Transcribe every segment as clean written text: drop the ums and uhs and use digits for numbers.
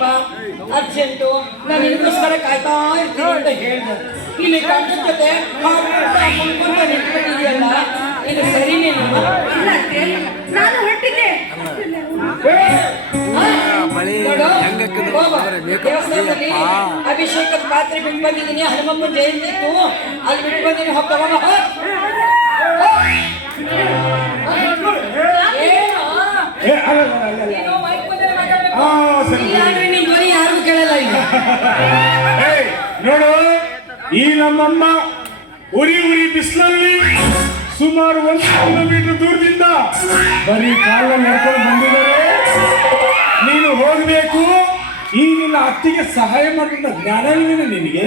ಬಾ ಅರ್ಜೆಂಟು, ನಾನು ನಿನಗೋಸ್ಕರ ಕಾಯ್ತಾ ಇರ್ತೀನಿ ಅಂತ ಹೇಳ್ದೆ. ಇಲ್ಲಿ ಗಂಡನ ಜೊತೆ ಮುಂದ್ಕೊಂಡು ನಿಂತ್ಕೊಂಡಿದೆಯಲ್ಲ, ಇದು ಸರಿನೇನಮ್ಮ? ನಾನು ಹೊರಟಿದ್ದೆ. ದೇವಸ್ಥಾನದಲ್ಲಿ ಅಭಿಷೇಕದ ಪಾತ್ರೆ ಬಿಟ್ಟು ಬಂದಿದ್ದೀನಿ. ಹನುಮಪ್ಪನ ಜಯಂತಿ ಇತ್ತು, ಅಲ್ಲಿ ಬಿಟ್ಟು ಬಂದಿದ್ದೀನಿ. ಹೋಗ್ತವ ನಿನ್ ಧ್ವನಿ ಯಾರಿಗೂ ಕೇಳಲ್ಲ. ಈಗ ನೋಡು, ಈ ನಮ್ಮಮ್ಮ ಉರಿ ಬಿಸಿಲಲ್ಲಿ ಸುಮಾರು 1 ಕಿಲೋಮೀಟರ್ ದೂರದಿಂದ ಬರೀ ಕಾಲಲ್ಲಿ ನಡ್ಕೊಂಡು ಬಂದಿದ್ದಾರೆ. ನೀನು ಹೋಗ್ಬೇಕು. ಈ ನಿನ್ನ ಅತ್ತಿಗೆ ಸಹಾಯ ಮಾಡಿದ ಜ್ಞಾನ ನಿನಗೆ.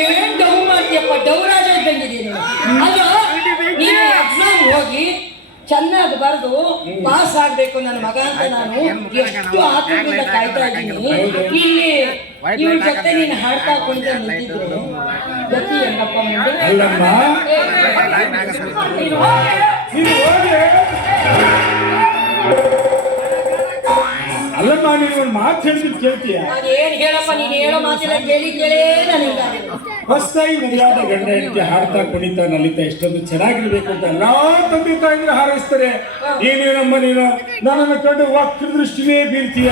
ಏನ್ ಡೌ ಮಾಡ್ತೀಯಪ್ಪ, ಡೌರಾಜ ಇದ್ದಂಗಿದ್ದೀನಿ. ಅಲ್ಲ, ನೀನು ಎಕ್ಸಾಮ್ ಹೋಗಿ ಚೆನ್ನಾಗಿ ಬರೆದು ಪಾಸ್ ಆಗ್ಬೇಕು ನನ್ನ ಮಗ ಅಂತ ನಾನು ಎಷ್ಟು ಆತುರದಿಂದ ಕಾಯ್ತಾ ಇದ್ದೀನಿ. ಇಲ್ಲಿ ಇವ್ರ ಜೊತೆ ನೀನು ಹಾಡ್ತಾ ಕುಂತ ನಿಂತಿದ್ರು ಗತಿ ಹೆಂಗಪ್ಪ ಮುಂದೆ? ಅಲ್ಲಮ್ಮ, ನೀನು ಒಂದು ಮಾತು ಹೇಳ್ತೀನಿ ಕೇಳ್ತೀಯ? ಏನ್ ಹೇಳಪ್ಪ, ನೀನು ಹೇಳೋ ಮಾತಿನ ಕೇಳೇ ನನಗೆ ಹೊಸದಾಗಿ ಮದುವೆಯಾದ ಗಂಡ ಹೆಂಡತಿ ಹಾಡ್ತಾ ಕುಣಿತಾ ನಲಿತಾ ಎಷ್ಟೊಂದು ಚೆನ್ನಾಗಿರ್ಬೇಕು ಅಂತ ಎಲ್ಲಾ ತಂದೆ ತಾಯಿಗಳು ಹಾರೈಸ್ತಾರೆ. ಏನೇನಮ್ಮ ನೀನು ನನ್ನನ್ನು ಕಂಡು ವಕ್ರ ದೃಷ್ಟಿನೇ ಬೀಳ್ತೀಯ.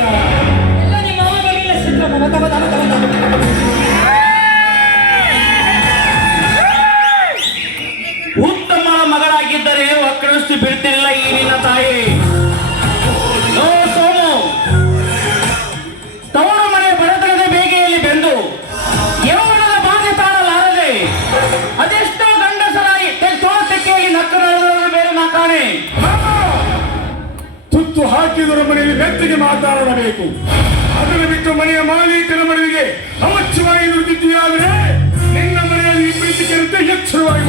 ಉತ್ತಮ ಮಗಳಾಗಿದ್ದರೆ ವಕ್ರದೃಷ್ಟಿ ಬೀಳ್ತಿಲ್ಲ ಈ ನಿನ್ನ ತಾಯಿ. ತವರು ಮನೆ ಬಡತನದ ಬೇಗೆಯಲ್ಲಿ ಬೆಂದು ಯೌವನದ ಬಾಧೆ ತಾಳಲಾರದೆ ಅದೆಷ್ಟೋ ಗಂಡಸರಾಗಿ ತೆಕ್ಕೆಯಲ್ಲಿ ನಕ್ಕರಾಡುವುದು ಬೇರೆ ಮಾತಾನೆ. ತುತ್ತು ಹಾಕಿದರ ಮನೆಯಲ್ಲಿ ಮೆತ್ತಿಗೆ ಮಾತಾಡಬೇಕು. ಅದನ್ನು ಬಿಟ್ಟು ಮನೆಯ ಮಾಲೀಕನ ಮನೆಗೆ ಅವಶ್ಯವಾಗಿ ನುಡಿದಿದ್ದೀಯಾದರೆ ನಿನ್ನ ಮನೆಯಲ್ಲಿ ಪ್ರೀತಿಗಿರುತ್ತೆ ಎಚ್ಚರವಾಗಿ.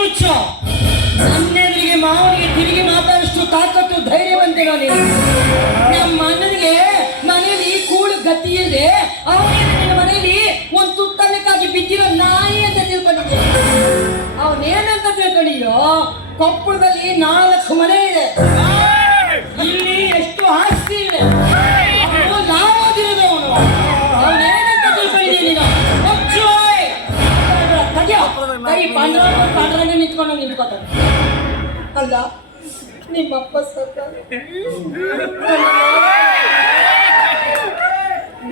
ಮುಚ್ಚ, ನನ್ನೆದುರಿಗೆ ಮಾವನಿಗೆ ತಿರುಗಿ ಮಾತಾಡಷ್ಟು ತಾಕತ್ತು ಧೈರ್ಯ ಬಂದಿರೋ ನೀನು. ನಮ್ಮ ಅಣ್ಣನಿಗೆ ಮನೆಯಲ್ಲಿ ಕೂಳು ಗತಿ ಇಲ್ಲದೆ ಅವನೇನು ನಿನ್ನ ಮನೆಯಲ್ಲಿ ಒಂದು ತುತ್ತನಕ್ಕಾಗಿ ಬಿದ್ದಿರೋ ನಾಯಿ ಅಂತ ತಿಳ್ಕೊಂಡಿದ್ದೆ. ಅವನೇನಂತ ತಿಳ್ಕೊಂಡಿಯೋ, ಕೊಪ್ಪಳದಲ್ಲಿ 4 ಮನೆ ಇದೆ, ಇಲ್ಲಿ ಎಷ್ಟು ಆಸ್ತಿ ಇದೆ, ನಾವು ಓದಿರೋದು ಅವನು. ಅವನೇನಂತ ತಿಳ್ಕೊಂಡಿದ್ದೀನಿ ನೀನು? ಪಾಂಡ್ರಂಗ ನಿಂತ್ಕೋತಾನೆ. ಅಲ್ಲ, ನಿಮ್ಮಪ್ಪ ಸತ್ತ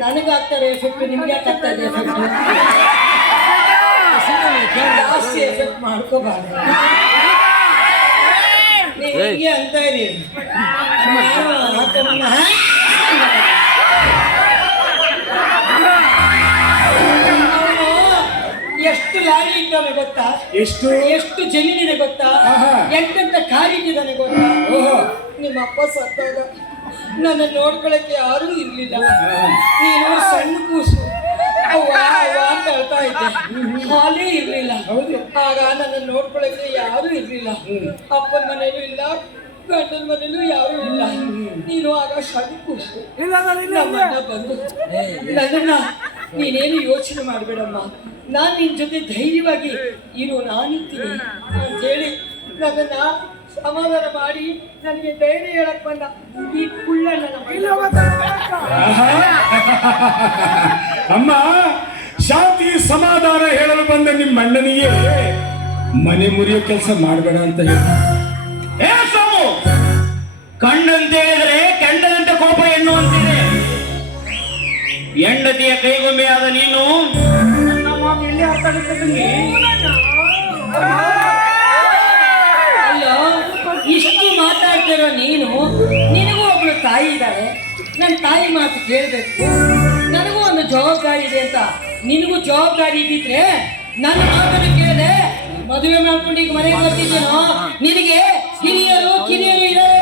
ನನಗಾಗ್ತಾರೆ ಎಫೆಕ್ಟ್, ನಿಮ್ಗೆ ಯಾಕೆ ಆಗ್ತಾ ಇದೆ ಎಫೆಕ್ಟ್? ಜಾಸ್ತಿ ಎಫೆಕ್ಟ್ ಮಾಡ್ಕೋಬಾರ್ದು. ನೀವು ಹೀಗೆ ಅಂತ ಇರಿ. ಎಷ್ಟು ಲಾರಿ ಇದ್ದಾನೆ ಗೊತ್ತಾ? ಎಷ್ಟು ಜಮೀನಿದೆ ಗೊತ್ತಾ? ಎಂತೆಂತ ಕಾರ್ ಇಟ್ಟಿದ್ದಾನೆ ಗೊತ್ತಾ? ನಿಮ್ಮ ಅಪ್ಪ ಸತ್ತಾಗ ನನ್ನ ನೋಡ್ಕೊಳಕ್ಕೆ ಯಾರೂ ಇರ್ಲಿಲ್ಲ. ನೀನು ಸಣ್ಣ ಕೂಸು, ಅವ್ವ ಅಂತ ಹೇಳ್ತಾ ಇದ್ದೆ, ಹಾಲೇ ಇರ್ಲಿಲ್ಲ. ಆಗ ನನ್ನ ನೋಡ್ಕೊಳಕ್ಕೆ ಯಾರು ಇರ್ಲಿಲ್ಲ. ಅಪ್ಪನ ಮನೇಲೂ ಇಲ್ಲ, ಗಂಡನ ಮನೇಲೂ ಯಾರು ಇಲ್ಲ. ನೀನು ಆಗ ಸಣ್ಣ ಕೂಸು. ನಮ್ಮನ್ನ ಬಂದು ನನ್ನನ್ನ ನೀನೇನು ಯೋಚನೆ ಮಾಡಬೇಡಮ್ಮ, ನಾನು ನಿನ್ನ ಜೊತೆ ಧೈರ್ಯವಾಗಿ ಇರು, ನಾನಿರ್ತೀನಿ ಅಂತೇಳಿ ನನ್ನನ್ನ ಸಮಾಧಾನ ಮಾಡಿ ನನಗೆ ಧೈರ್ಯ ಹೇಳಕ್ ಬಂದ ಈ ಕುಳ್ಳಣ್ಣ. ಅಮ್ಮ, ಶಾಂತಿ ಸಮಾಧಾನ ಹೇಳಲು ಬಂದ ನಿಮ್ಮ ಅಣ್ಣನಿಗೆ ಮನೆ ಮುರಿಯೋ ಕೆಲಸ ಮಾಡಬೇಡ ಅಂತ ಹೇಳಿ. ಕಣ್ಣಂತೆ ಹೇಳಿದ್ರೆ ಕೆಂಡದಂತೆ ಕೋಪ ಎನ್ನುವಂತಿದೆ. ಹೆಂಡತಿಯ ಕೈಗೊಂಬೆಯಾದ ನೀನು ಅಲ್ಲ, ಇಷ್ಟು ಮಾತಾಡ್ತಿರೋ ನೀನು, ನಿನಗೂ ಒಬ್ಳು ತಾಯಿ ಇದ್ದಾಳೆ. ನನ್ನ ತಾಯಿ ಮಾತು ಕೇಳಬೇಕು, ನನಗೂ ಒಂದು ಜವಾಬ್ದಾರಿ ಇದೆ ಅಂತ. ನಿನಗೂ ಜವಾಬ್ದಾರಿ ಇದ್ದಿದ್ರೆ ನನ್ನ ಮಾತನ್ನು ಕೇಳದೆ ಮದುವೆ ಮಾಡ್ಕೊಂಡು ಈಗ ಮನೆಗೆ ಬರ್ತಿದ್ದೇನೋ? ನಿನಗೆ ಹಿರಿಯರು ಕಿರಿಯರು ಇದ್ದಾರೆ